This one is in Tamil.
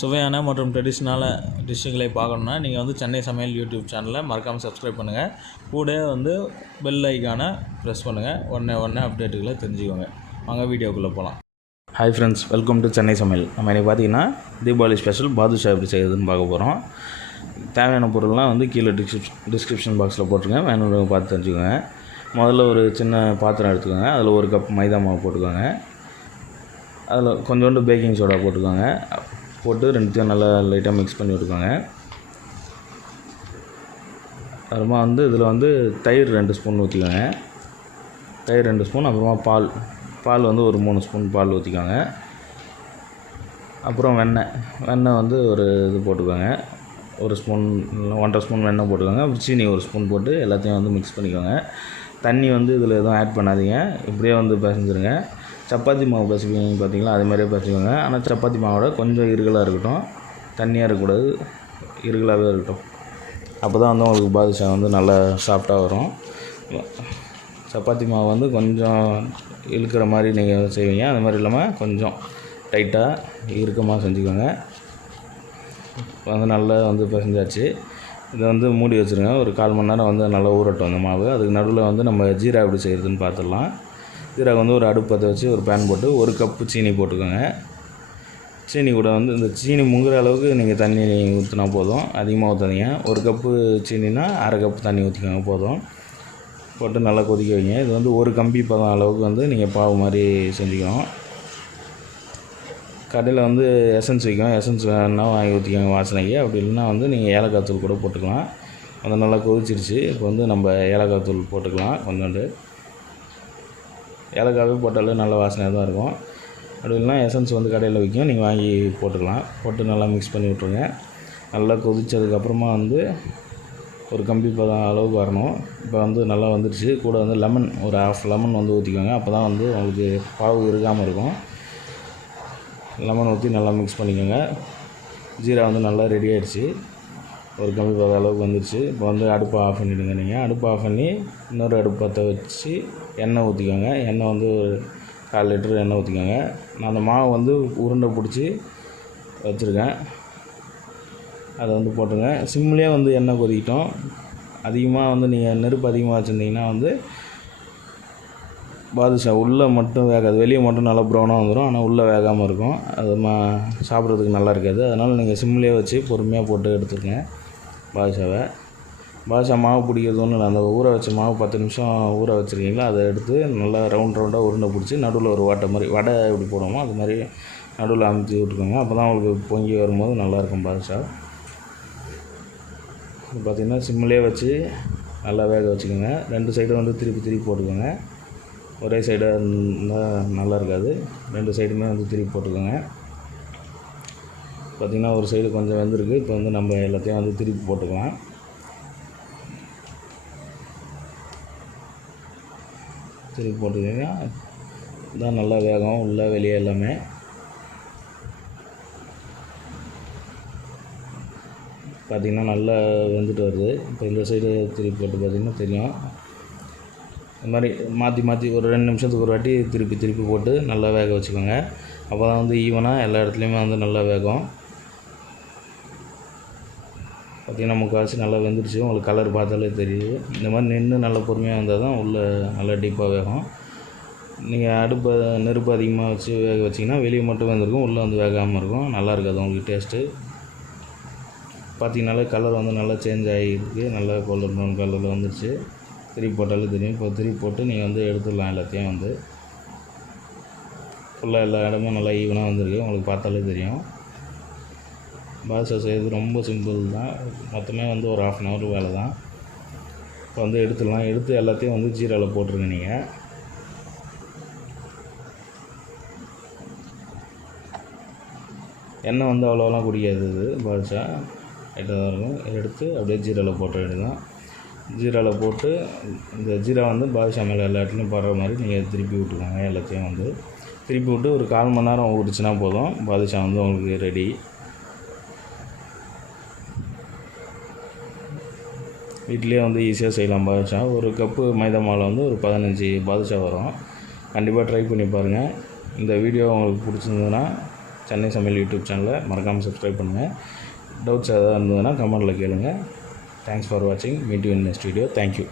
சுவையான மற்றும் ட்ரெடிஷ்னலான டிஷ்ஷுகளை பார்க்கணுன்னா நீங்கள் வந்து சென்னை சமையல் யூடியூப் சேனலை மறக்காமல் சப்ஸ்கிரைப் பண்ணுங்கள். கூட வந்து பெல் ஐக்கானை ப்ரெஸ் பண்ணுங்கள். உடனே அப்டேட்டுகளை தெரிஞ்சுக்கோங்க. வாங்க வீடியோக்குள்ளே போகலாம். Hi friends, welcome to Chennai சமையல். நம்ம இன்றைக்கி பார்த்திங்கன்னா தீபாவளி ஸ்பெஷல் பாதுஷா எப்படி செய்யுதுன்னு பார்க்க போகிறோம். தேவையான பொருள்லாம் வந்து கீழே டிஸ்கிரிப்ஷன் பாக்ஸில் போட்டுருங்க, வேணும்னு பார்த்து தெரிஞ்சுக்கோங்க. முதல்ல ஒரு சின்ன பாத்திரம் எடுத்துக்கோங்க. அதில் 1 கப் மைதா மாவு போட்டுக்கோங்க. அதில் கொஞ்சோண்டு பேக்கிங் சோடா போட்டுக்கோங்க. போட்டு ரெண்டுத்தையும் நல்லா லைட்டாக மிக்ஸ் பண்ணி விட்டுக்கோங்க. அப்புறமா வந்து இதில் வந்து தயிர் 2 ஸ்பூன் ஊற்றிக்கோங்க. தயிர் 2 ஸ்பூன். அப்புறமா பால் வந்து ஒரு 3 ஸ்பூன் பால் ஊற்றிக்கோங்க. அப்புறம் வெண்ணெய் வந்து ஒரு இது போட்டுக்கோங்க. 1 ஸ்பூன் 1.5 ஸ்பூன் வெண்ணெய் போட்டுக்கோங்க. அப்புறம் சீனி 1 ஸ்பூன் போட்டு எல்லாத்தையும் வந்து மிக்ஸ் பண்ணிக்கோங்க. தண்ணி வந்து இதில் எதுவும் ஆட் பண்ணாதீங்க, இப்படியே வந்து பிசைஞ்சிருங்க. சப்பாத்தி மாவு பிசைப்பீங்க பார்த்தீங்களா, அது மாதிரியே பிசைக்கோங்க. ஆனால் சப்பாத்தி மாவோட கொஞ்சம் இருகலாக இருக்கட்டும், தண்ணியாக இருக்கக்கூடாது, இருகலாகவே இருக்கட்டும். அப்போ தான் வந்து உங்களுக்கு பாதுஷா வந்து நல்லா சாஃப்டாக வரும். சப்பாத்தி மாவு வந்து கொஞ்சம் இழுக்கிற மாதிரி நீங்கள் செய்வீங்க, அது மாதிரி இல்லாமல் கொஞ்சம் டைட்டாக இறுக்கமாக செஞ்சுக்கோங்க. இப்போ வந்து நல்லா வந்து பிசைஞ்சாச்சு. இதை வந்து மூடி வச்சுருங்க. ஒரு 1/4 மணி நேரம் வந்து நல்லா ஊறட்டும் அந்த மாவு. அதுக்கு நடுவில் வந்து நம்ம ஜீரா எப்படி செய்கிறதுன்னு பார்த்துடலாம். ஜீரா வந்து ஒரு அடுப்பு பற்ற வச்சு ஒரு பேன் போட்டு 1 கப்பு சீனி போட்டுக்கோங்க. சீனி கூட வந்து இந்த சீனி முங்குற அளவுக்கு நீங்கள் தண்ணி ஊற்றினா போதும், அதிகமாக ஊற்றாதீங்க. 1 கப்பு சீனினா 1/2 கப்பு தண்ணி ஊற்றிக்கோங்க போதும். போட்டு நல்லா கொதிக்க வைங்க. இது வந்து 1 கம்பி பதம் அளவுக்கு வந்து நீங்கள் பாவு மாதிரி செஞ்சுக்கணும். கடையில் வந்து எசன்ஸ் விற்கும், எசன்ஸ் வேணா வாங்கி ஊற்றிக்கோங்க வாசனைக்கு. அப்படி இல்லைன்னா வந்து நீங்கள் ஏலக்காய் தூள் கூட போட்டுக்கலாம். அது நல்லா கொதிச்சிருச்சு. இப்போ வந்து நம்ம ஏலக்காய் தூள் போட்டுக்கலாம். கொஞ்சோண்டு ஏலக்காவே போட்டாலே நல்ல வாசனையாக தான் இருக்கும். அப்படி இல்லைனா எசன்ஸ் வந்து கடையில் விற்கும், நீங்கள் வாங்கி போட்டுக்கலாம். போட்டு நல்லா மிக்ஸ் பண்ணி விட்ருங்க. நல்லா கொதித்ததுக்கப்புறமா வந்து ஒரு கம்பி பதம் அளவுக்கு வரணும். இப்போ வந்து நல்லா வந்துடுச்சு. கூட வந்து லெமன் ஒரு 1/2 லெமன் வந்து ஊற்றிக்கோங்க. அப்போ தான் வந்து உங்களுக்கு பாவு இருக்காமல் இருக்கும். லெமன் ஊற்றி நல்லா மிக்ஸ் பண்ணிக்கோங்க. ஜீரா வந்து நல்லா ரெடி ஆகிடுச்சு. ஒரு கம்பி பதம் அளவுக்கு வந்துடுச்சு. இப்போ வந்து அடுப்பை ஆஃப் பண்ணிவிடுங்க. நீங்கள் அடுப்பை ஆஃப் பண்ணி இன்னொரு அடுப்பு பற்ற வச்சு எண்ணெய் ஊற்றிக்கோங்க. எண்ணெய் வந்து ஒரு 1/4 லிட்டர் எண்ணெய் ஊற்றிக்கோங்க. நான் அந்த மாவு வந்து உருண்டை பிடிச்சி வச்சுருக்கேன், அதை வந்து போட்டுங்க. சிம்லேயே வந்து எண்ணெய் கொதிக்கிட்டோம். அதிகமாக வந்து நீங்கள் நெருப்பு அதிகமாக வச்சுருந்தீங்கன்னா வந்து பாதுஷா உள்ளே மட்டும் வேகாது, வெளியே மட்டும் நல்லா ப்ரௌனாக வந்துடும், ஆனால் உள்ளே வேகாமல் இருக்கும். அது சாப்பிட்றதுக்கு நல்லா இருக்காது. அதனால் நீங்கள் சிம்லேயே வச்சு பொறுமையாக போட்டு எடுத்துக்கங்க பாதுஷாவை. பாதுஷா மாவு பிடிக்கிறது ஒன்றும் இல்லை, அந்த ஊற வச்ச மாவு 10 நிமிஷம் ஊற வச்சுருக்கீங்களா, அதை எடுத்து நல்லா ரவுண்டாக உருண்டை பிடிச்சி நடுவில் ஒரு வாட்டை மாதிரி வடை எப்படி போடுவோமோ அது மாதிரி நடுவில் அமுத்தி விட்டுக்கோங்க. அப்போ தான் உங்களுக்கு பொங்கி வரும்போது நல்லாயிருக்கும் பாதுஷா. பார்த்திங்கன்னா சிம்லேயே வச்சு நல்லா வேக வச்சுக்கோங்க. 2 சைடும் வந்து திருப்பி போட்டுக்கோங்க. ஒரே சைடாக இருந்தால் நல்லா இருக்காது. 2 சைடுமே வந்து திருப்பி போட்டுக்கோங்க. பார்த்திங்கன்னா ஒரு சைடு கொஞ்சம் வெந்திருக்கு. இப்போ வந்து நம்ம எல்லாத்தையும் வந்து திருப்பி போட்டுக்கலாம். திருப்பி போட்டுக்கிங்கன்னா தான் நல்லா வேகும், உள்ளே வெளியே எல்லாமே. பார்த்திங்கன்னா நல்லா வெந்துட்டு வருது. இப்போ இந்த சைடு திருப்பி போட்டு பார்த்திங்கன்னா தெரியும். இந்த மாதிரி மாற்றி ஒரு 2 நிமிஷத்துக்கு ஒரு வாட்டி திருப்பி போட்டு நல்லா வேக வச்சுக்கோங்க. அப்போ தான் வந்து ஈவனாக எல்லா இடத்துலையுமே வந்து நல்லா வேகும். பார்த்திங்கன்னா முக்கால்வாசி நல்லா வெந்துடுச்சு. உங்களுக்கு கலர் பார்த்தாலே தெரியுது. இந்த மாதிரி நின்று நல்லா பொறுமையாக வந்தால் தான் உள்ளே நல்லா டீப்பாக வேகும். நீங்கள் நெருப்பு அதிகமாக வச்சு வேக வச்சிங்கன்னா வெளியே மட்டும் வெந்திருக்கும், உள்ளே வந்து வேகாமல் இருக்கும். நல்லா இருக்காது உங்களுக்கு டேஸ்ட்டு. பார்த்திங்கனாலே கலர் வந்து நல்லா சேஞ்ச் ஆகிருக்கு. நல்லா கோல்டன் ப்ரௌன் கலரில் வந்துடுச்சு. திருப்பி போட்டாலே தெரியும். இப்போ திருப்பி போட்டு நீங்கள் வந்து எடுத்துடலாம். எல்லாத்தையும் வந்து ஃபுல்லாக எல்லா இடமும் நல்லா ஈவனாக வந்துருக்கு, உங்களுக்கு பார்த்தாலே தெரியும். பாதுஷா செய்கிறது ரொம்ப சிம்பிள் தான். மொத்தமே வந்து ஒரு 1/2 hour வேலை தான். இப்போ வந்து எடுத்துடலாம். எடுத்து எல்லாத்தையும் வந்து ஜீராவில் போட்டுருங்க. நீங்கள் எண்ணெய் வந்து அவ்வளோலாம் குடிக்காது, இது பாதுஷா லைட்டாக தான் இருக்கும். எடுத்து அப்படியே ஜீராவில் போட்ட வேண்டியதான். ஜீராவில் போட்டு இந்த ஜீரா வந்து பாதுஷா மேலே எல்லா இடத்துலையும் படுற மாதிரி நீங்கள் திருப்பி விட்டுக்கோங்க. எல்லாத்தையும் வந்து திருப்பி விட்டு ஒரு 1/4 மணி நேரம் ஊறிச்சுன்னா போதும், பாதுஷா வந்து உங்களுக்கு ரெடி. வீட்டிலே வந்து ஈஸியாக செய்யலாம் பாதுஷா. 1 கப்பு மைதா மாவில் வந்து ஒரு 15 பாதுஷா வரும். கண்டிப்பாக ட்ரை பண்ணி பாருங்கள். இந்த வீடியோ உங்களுக்கு பிடிச்சிருந்ததுன்னா சென்னை சமையல் யூடியூப் சேனலை மறக்காமல் சப்ஸ்கிரைப் பண்ணுங்கள். டவுட்ஸ் எதாவது இருந்ததுன்னா கமெண்ட்டில் கேளுங்கள். தேங்க்ஸ் ஃபார் வாட்சிங். Meet you in next video. Thank you.